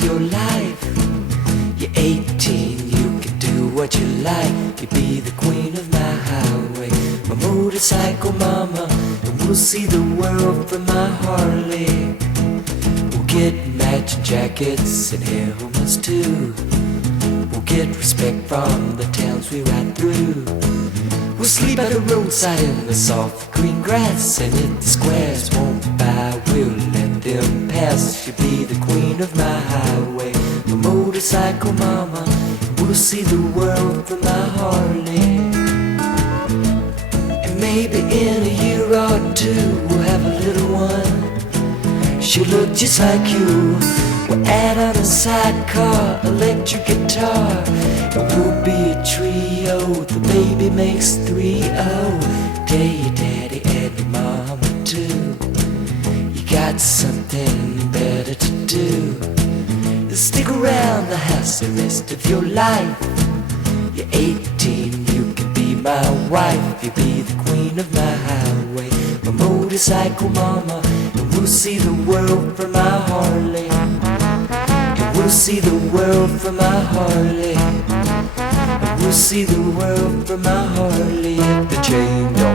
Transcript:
of your life. You're 18, you can do what you like. You be the queen of my highway, my motorcycle mama, and we'll see the world from my Harley. We'll get matching jackets and hair helmets too. We'll get respect from the towns we ride through. We'll sleep at the roadside in the soft green grass, and if the squares won't buy, we'll let them pass. You'll be the queen of my highway, my motorcycle mama, we'll see the world from my Harley. And maybe in a year or two we'll have a little one. She'll look just like you. We'll add on a sidecar, electric guitar, and we'll be a trio. The baby makes 3-0. Tell your daddy and your mama too, you got something better to do. Stick around the house the rest of your life. You're 18, you can be my wife. You'll be the queen of my highway, my motorcycle mama, and we'll see the world from my Harley. And we'll see the world from my Harley. And we'll see the world from my Harley. If the chain don't